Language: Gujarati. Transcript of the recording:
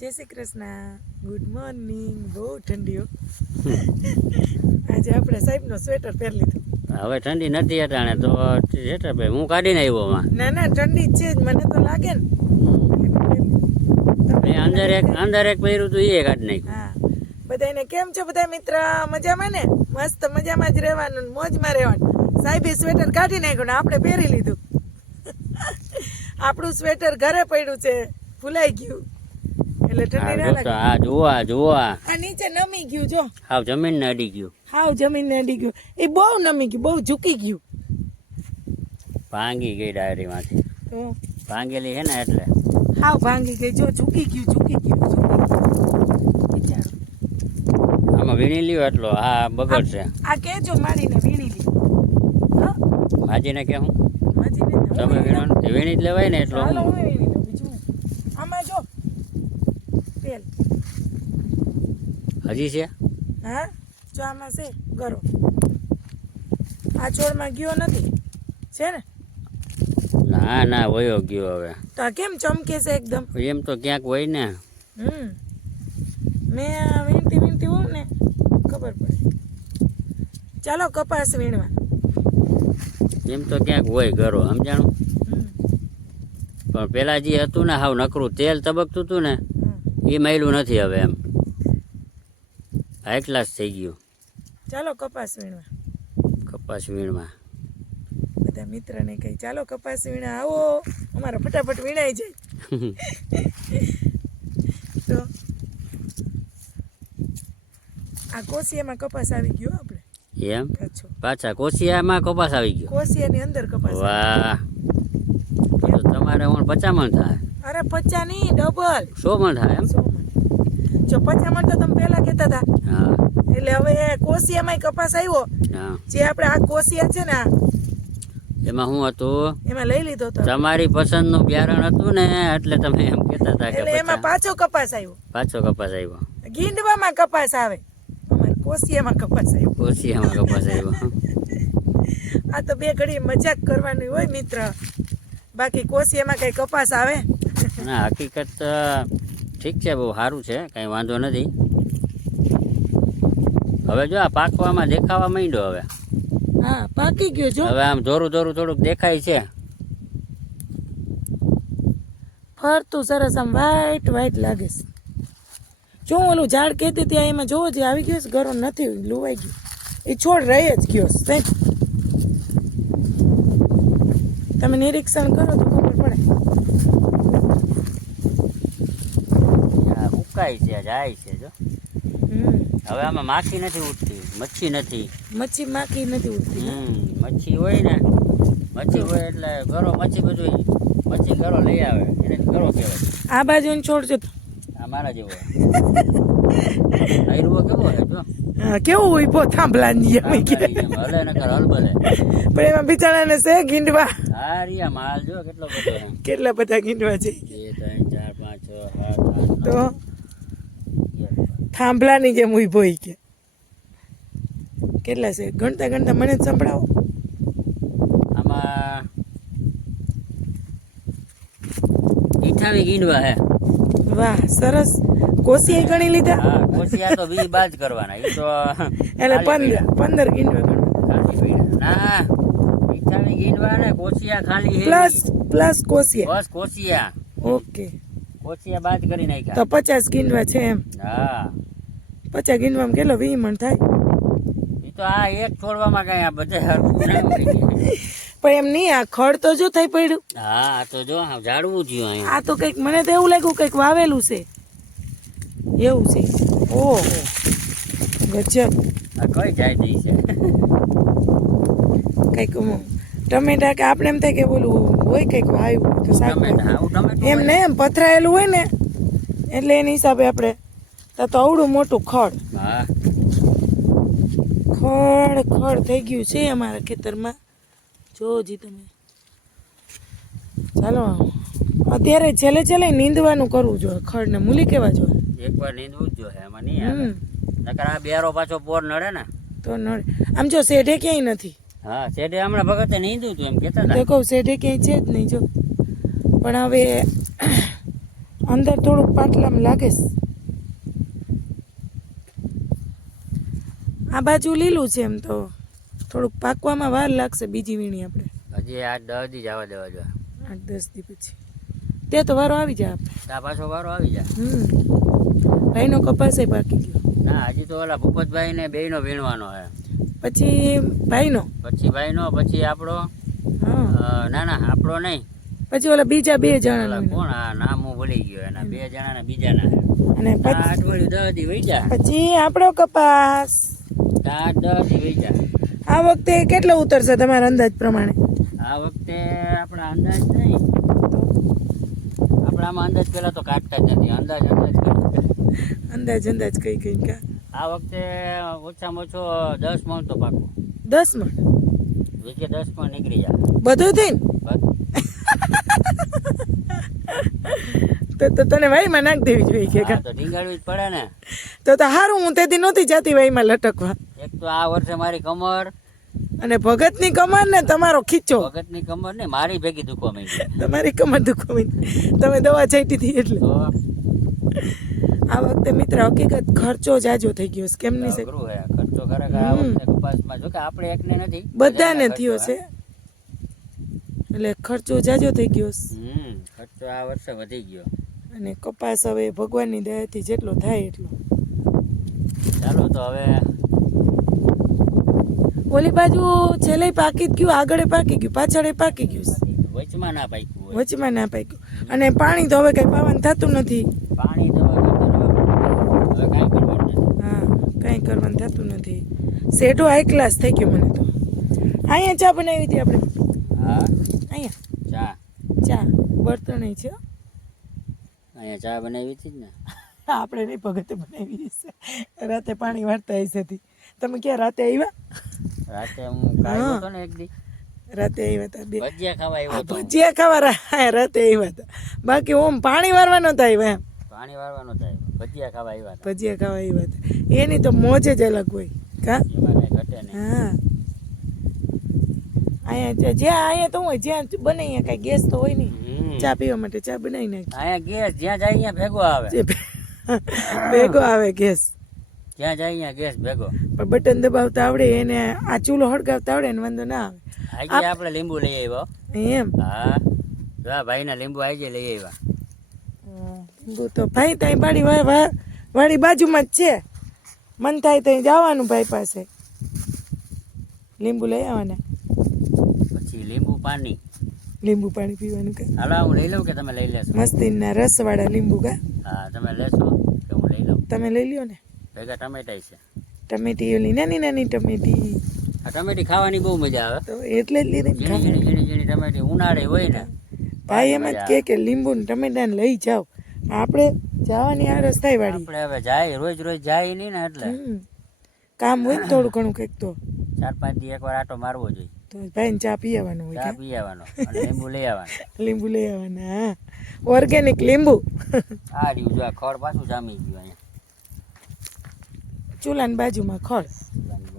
જય શ્રી કૃષ્ણ, ગુડ મોર્નિંગ. બહુ ઠંડી હો. આજે આપણે સાહેબનો સ્વેટર પહેરી લીધું. હવે ઠંડી નથી અટાણે તો સ્વેટર પહેર હું કાઢીને આવ્યો માં. ના ના ઠંડી છે જ મને તો લાગે ને. અંદર એક પહેર્યું તું એ કાઢી નાખ્યું. હા, બધાને કેમ છો બધા મિત્ર? મજામાં ને? મસ્ત મજામાં જ રહેવાનું, મોજમાં રહેવાનું. સાહેબે સ્વેટર કાઢી નાખ્યું ને આપણે પહેરી લીધું. આપણું સ્વેટર ઘરે પડ્યું છે, ભૂલાઈ ગયું એટલે ઠંડી ના લાગે. આ જુઓ આ નીચે નમી ગયું જો. હાવ જમીન ને અડી ગયું. હાવ જમીન ને અડી ગયું. એ બહુ નમી ગયું, બહુ ઝૂકી ગયું. ભાંગી ગઈ ડાયરીમાંથી. તો ભાંગેલી છે ને એટલે હાવ ભાંગી ગઈ જો. ઝૂકી ગયું. બિચારો. આમાં વીણી લ્યો એટલો આ બગડશે. આ કેજો મારીને વીણી લી. માજીને કે હું માજીને તમે વીણો વીણી જ લેવાય ને એટલો. હાલો હું વીણી લઉં બીજું. આમાં જો તેલ. હજી છે? હા જો આમાં છે ગરો. આ છોડમાં ગયો નથી છે ને? ના વયો ગયો હવે. તો આ કેમ ચમકે છે એકદમ? એમ તો ક્યાંક હોય ને. મેં વીણતી હોઉં ને ખબર પડે. ચાલો કપાસ વીણવા. એમ તો ક્યાંક હોય ઘરો સમજાણું. પણ પેલા જે હતું ને હાવ નકરું તેલ તબકતું હતું ને એ માયલું નથી હવે. એમ હાઈ ક્લાસ થઈ ગયું. ચાલો કપાસ વીણવા. કપાસ વીણમાં બધા મિત્રને કહી ચાલો કપાસ વીણા આવો, અમારા ફટાફટ વીણાઈ જાય. તો આ કોસિયામાં કપાસ આવી ગયો આપણે. એમ પાછો પાછા કોશિયામાં કપાસ આવી ગયો. કોસિયાની અંદર કપાસ. વાહ, તો તમારે હું 50 મણ થાય. અરે 50 નહીં, ડબલ 100 મણ થાય એમ. 100 મણ. જો 50 મણ તો તમે પહેલા કહેતા હતા. હા એટલે હવે કોસિયામાં કપાસ આવ્યો. હા, જે આપણે આ કોસિયા છે ને આ એમાં શું હતું? એમાં લઈ લીધો તો. તમારી પસંદનું બિયારણ હતું ને એટલે તમે એમ કહેતા હતા કે એટલે એમાં પાછો કપાસ આવ્યો. પાછો કપાસ આવ્યો. ગીંડવામાં કપાસ આવે, અમારે કોસિયામાં કપાસ આવ્યો. કોશિયામાં કપાસ આવ્યો. આ તો બે ઘડી મજાક કરવાની હોય મિત્ર, બાકી કોસિયામાં કઈ કપાસ આવે? ના હકીકત ઠીક છે, બહુ સારું છે, કાંઈ વાંધો નથી. હવે જો આ પાકવામાં દેખાવા માંડ્યો. હવે હા પાકી ગયો જો. હવે આમ ધોરું થોડુંક દેખાય છે. ફરતું સરસ આમ વ્હાઈટ લાગે છે. જો ઓલું ઝાડ કહેતી ત્યાં એમાં જોવો જે આવી ગયો છે ગરો નથી, લુવાઈ ગયું. એ છોડ રહી જ ગયો છે. તમે નિરીક્ષણ કરો તો ખબર પડે. આ ઉકાય છે, જાય છે જો. હવે આમાં માખી નથી ઉઠતી, મચ્છી નથી. મચ્છી માખી નથી ઉઠતી. મચ્છી હોય ને, મચ્છી હોય એટલે ગરો મચ્છી બધું મચ્છી ગરો લઈ આવે એને ગરો કહેવાય. આ બાજુ છોડ છે આ મારા જેવો આયરુઓ કેવો છે જો. કેવું હોય પો થાંભલાની હલે નકર હલબલે. પણ એમાં બિચારાને છે ગીંડવા. હા રિયા માલ જો કેટલો બધો. કેટલા બધા ગીંડવા છે. 2 3 4 5 6 7 8 તો થાંભલાની જેમ ઉભો કે કેટલા છે ગણતા મને જ સંભળાવો. આમાં 28 ગીંડવા હે. વાહ સરસ. કોસિયા ગણી લીધા. હા કોશિયા તો 20 બાદ કરવાના. એ તો એટલે 15 ગીંડવા ગણવા. ના 28 ગીંડવા ને કોશિયા ખાલી પ્લસ કોસિયા. બસ કોશિયા. ઓકે, કોશિયા બાદ કરી નાખ્યા. તો 50 ગીંડવા છે એમ. હા 50 ગીંડવામાં કેટલો 20 મણ થાય? એ તો આ એક છોડવામાં કઈ આ બધે હરખું ના હોય. પણ એમ નહીં, આ ખડ તો જો થઈ પડ્યું. હા આ તો જો ઝાડવું થયું અહીંયા. આ તો કંઈક મને તો એવું લાગ્યું કંઈક વાવેલું છે એવું છે. ઓહો ગજબ. આ કઈ જાય દઈ છે કંઈક ટમેટા કે આપણે એમ થાય કે બોલું હોય કંઈક વાવ્યું તો ટમેટા. એમ ને એમ પથરાયેલું હોય ને એટલે એના હિસાબે આપણે તો આવડું મોટું ખડ હા ખડ થઈ ગયું છે અમારા ખેતરમાં. જોજી તમે. ચાલો અત્યારે છેલ્લે નીંદવાનું કરવું જોઈએ. ખડને મૂલી કેવા જોઈએ. એકવાર નીંદવું જ જોઈએ, એમાં નહીં આવે નકર આ બેરો પાછો પોર નડે ને તો નડે. આમ જો શેઢે ક્યાંય નથી. હા શેઢે હમણાં ભગતે નીંદું તું એમ કહેતા તો હતા. કહું શેઢે ક્યાંય છે જ નહીં જો. પણ હવે અંદર થોડુંક પાટલામાં લાગે છે. આ બાજુ લીલું છે એમ તો થોડુંક પાકવામાં વાર લાગશે બીજી વીણી આપણે હજી 8-10 દી જવા દેવા જોઈએ. 8-10 દી પછી તે તો વારો આવી જાય આપણે. ત્યાં પાછો વારો આવી જાય. ભાઈનો કપાસે પાકી ગયો. ના હજી તો ઓલા ભૂપતભાઈ ને બેયનો વીણવાનો છે. પછી ભાઈનો પછી ભાઈનો, પછી આપણો. હા ના ના આપણો નહીં, પછી ઓલા બીજા 2 ઓલા જણા કોણ આ નામ હું ભૂલી ગયો એના. 2 જણાના બીજાના છે. અને આ અઠવાડિયું 10 દી વહી જાય. પછી આપણો કપાસ 8-10 દી વહી જાય. આ વખતે કેટલો ઉતરશે તમારા અંદાજ પ્રમાણે? આ વખતે આપણા અંદાજ નહીં, આપણામાં અંદાજ પેલા તો કાઢતા જ નથી. અંદાજ અંદાજ કઈ કા આ વખતે ઓછામાં ઓછો 10 મણ તો પાકું. 10 મણ વીકે 10 મણ નીકળી જાય બધું થઈને. તો તને વાઈમાં નાખ દેવી જોઈએ કે હા, તો ઢીંગાડવી જ પડે ને. તો સારું, હું તેથી નહોતી જતી વાઈમાં લટકવા. એક તો આ વર્ષે મારી કમર અને ભગતની કમર ને તમારો ખીચો. ભગતની કમર ને મારી ભેગી દુખવા માંડી. તમારી કમર દુખવી તમે દવા છાંટી હતી એટલે. તો આ વખતે મિત્ર હકીકત ખર્ચો જાજો થઈ ગયો છે. કેમ નહીં છે? અઘરું હે ખર્ચો ખરેખર આ વખતે કપાસમાં. જો કે આપણે એકને નથી, બધાને થયો છે એટલે ખર્ચો જાજો થઈ ગયો છે. ખર્ચો આ વર્ષે વધી ગયો. અને કપાસ હવે ભગવાનની દયાથી જેટલો થાય એટલો. ચાલો તો હવે ઓલી બાજુ છેલ્લે પાકી જ ગયું, આગળ પાકી ગયું, પાછળ પાકી ગયું છે. વચમાં ના પાક્યું હોય. વચમાં ના પાક્યું. અને પાણી તો હવે કઈ પાવાનું થતું નથી. પાણી તો હવે કાંઈ કરવાનું નથી. હા કાંઈ કરવાનું થતું નથી. શેઢો હાઈ ક્લાસ થઈ ગયો મને તો. અહીંયા ચા બનાવી હતી આપણે. હા અહીંયા ચા બર્તન છે. અહીંયા ચા બનાવી હતી જ ને. આપણે નહીં ભગતે બનાવી છે. રાતે પાણી વાળતા હશે. તમે ક્યાં રાતે આવ્યા? રાતે હું કાઢ્યો હતો ને એક દી. રાતે આવ્યા હતા બે ભજીયા ખાવા આવ્યો હતો. ભજીયા ખાવા રાતે આવ્યા હતા. બાકી ઓમ પાણી વારવા નતા આવ્યા એમ. પાણી વાળવાનો થાય, ભજીયા ખાવા આવ્યા હતા. ભજીયા ખાવા આવ્યા હતા. એની તો મોજ જ અલગ હોય કા. એમાં કાંઈ ઘટે નહીં. હા અહીંયા તો હોય જ્યાં બને અહીંયા કાંઈ ગેસ તો હોય નહીં. ચા પીવા માટે ચા બનાવી નાખી. અહીંયા ગેસ જ્યાં જાય અહીંયા ભેગો આવે. ભેગો આવે ગેસ. જ્યાં જાય અહીંયા ગેસ ભેગો. પણ બટન દબાવતા આવડે એને, આ ચૂલો હળગાવતા આવડે ને વાંધો ના આવે. આજે આપણે લીંબુ લઈ આવ્યો. એમ? હા જો આ ભાઈના લીંબુ આજે લઈ આવ્યા. લીંબુ તો ભાઈ ત્યાં વાડી બાજુમાં જ છે. મન થાય ત્યાં જવાનું ભાઈ પાસે, લીંબુ લઈ આવવાના. પછી લીંબુ પાણી પીવાનું કા. હાલો હું લઈ લઉં કે તમે લઈ લેશો? મસ્તીના રસવાળા લીંબુ કા. હા તમે લેશો કે હું લઈ લઉં? તમે લઈ લ્યો ને. ભેગા ટમેટા છે. ટમેટી ઓલી નાની ટમેટી. આ ટમેટી ખાવાની બહુ મજા આવે. તો એટલે જ લીધી ને. ઝીણી ટમેટી ઉનાળે હોય ને. ભાઈ એમ જ કે લીંબુ ને ટમેટા ને લઈ જાઓ. આપણે જવાની આરસ થાય વાડી. આપણે હવે જાય રોજ જાય નહીં ને એટલે કામ હોય ને થોડું ઘણું કંઈક તો 4-5 દી એકવાર આટો મારવો જોઈએ. તો ભાઈને ચા પી આવવાનું હોય. ચા પી આવવાનો અને લીંબુ લઈ આવવાનું. લીંબુ લઈ આવવાના. ઓર્ગેનિક લીંબુ. આ રહ્યું જો આ ખડ પાછું જામી ગયું અહીંયા ચૂલાની બાજુમાં ખડ. ચૂલાની